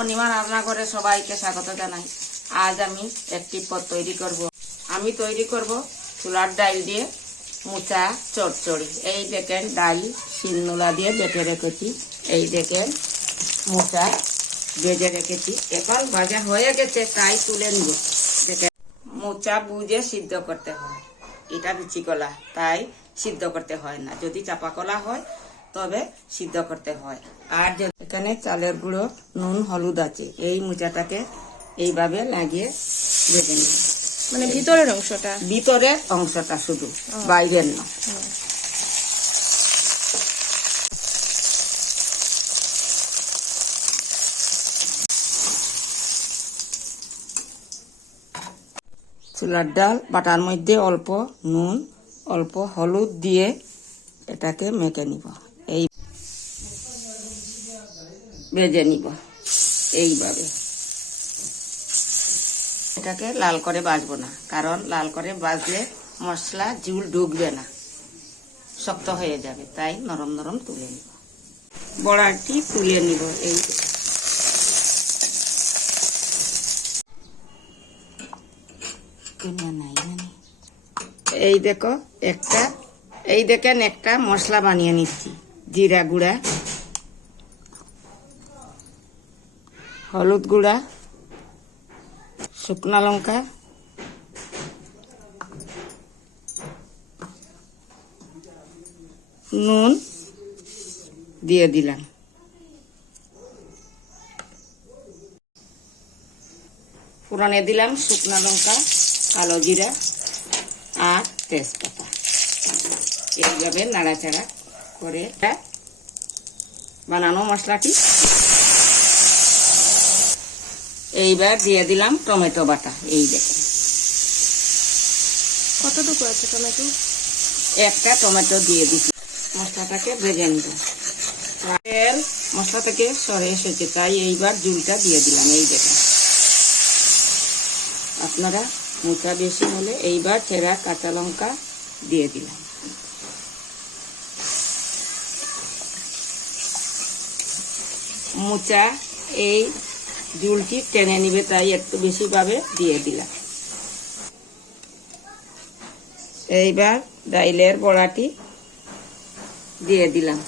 অনিমা রান্নাঘরে সবাইকে স্বাগত জানাই। আজ আমি একটি পদ তৈরি করব। আমি তৈরি করব ছোলার ডাল দিয়ে মোচা চচ্চড়ি। এই দেখেন ডাল শিলনোড়া দিয়ে বেটে রেখেছি, এই দেখেন মোচা ভেজে রেখেছি। এখন ভাজা হয়ে গেছে তাই তুলে নিব। দেখেন মোচা বুঝে সিদ্ধ করতে হয়, এটা বিচি কলা তাই সিদ্ধ করতে হয় না। যদি চাপা কলা হয় তবে সিদ্ধ করতে হয়। আর এখানে চালের গুঁড়ো, নুন, হলুদ আছে। এই মোচাটাকে এইভাবে লাগিয়ে ভেজে নিব। মানে ভিতরের অংশটা? ভিতরের অংশটা শুধু, বাইরের না। ছোলার ডাল বাটার মধ্যে অল্প নুন, অল্প হলুদ দিয়ে এটাকে মেখে নিব। এই ভেজে নিব এইভাবে। এটাকে লাল করে ভাজবো না, কারণ লাল করে ভাজলে মশলা ঝুল ঢুকবে না, শক্ত হয়ে যাবে। তাই নরম নরম তুলে নিব। বড়াটি তুলে নিব। এই দেখো একটা, এই দেখেন একটা মশলা বানিয়ে নিচ্ছি। জিরা গুঁড়া, হলুদ গুঁড়া, শুকনা লঙ্কা, নুন দিয়ে দিলাম। ফোড়নে দিলাম শুকনা লঙ্কা, কালো জিরা আর তেজপাতা। এইভাবে নাড়াচাড়া করে বানানো মশলাটি। এইবার দিয়ে দিলাম টমেটো বাটা। এই দেখেন কতটুকু আছে টমেটো? একটা টমেটো দিয়ে দিচ্ছি। মশলাটাকে ভেজে নিব। তেল মশলা থেকে সরে এসেছে তাই এইবার ঝুলটা দিয়ে দিলাম। এই দেখেন, আপনারা মোচা বেশি হলে এইবার চেরা কাঁচা লঙ্কা দিয়ে দিলাম। মোচা এই ঝুলটি টেনে নিবে তাই একটু বেশি ভাবে দিয়ে দিলাম। এইবার ডাইলের বড়াটি দিয়ে দিলাম।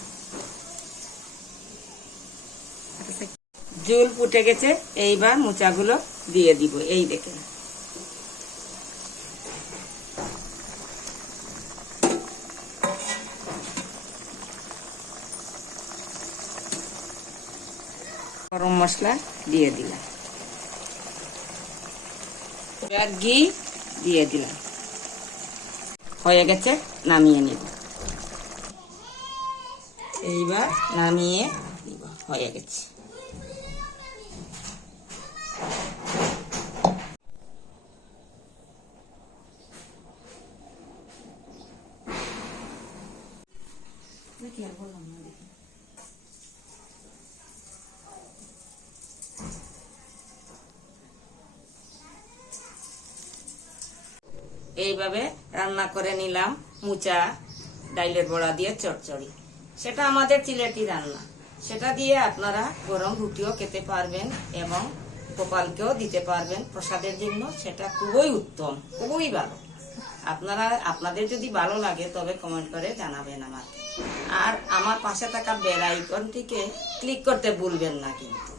ঝুল ফুটে গেছে, এইবার মোচাগুলো দিয়ে দিব। এই দেখেন গরম মশলা দিয়ে দিলাম, এবার ঘি দিয়ে দিলাম। হয়ে গেছে, নামিয়ে নিব। এইবার নামিয়ে নিব, হয়ে গেছে। এইভাবে রান্না করে নিলাম মোচা ডাইলের বড়া দিয়ে চচ্চড়ি। সেটা আমাদের সিলেটি রান্না। সেটা দিয়ে আপনারা গরম রুটিও খেতে পারবেন এবং গোপালকেও দিতে পারবেন প্রসাদের জন্য। সেটা খুবই উত্তম, খুবই ভালো। আপনাদের যদি ভালো লাগে তবে কমেন্ট করে জানাবেন আমাকে। আর আমার পাশে থাকা বেল আইকনটিকে ক্লিক করতে ভুলবেন না কিন্তু।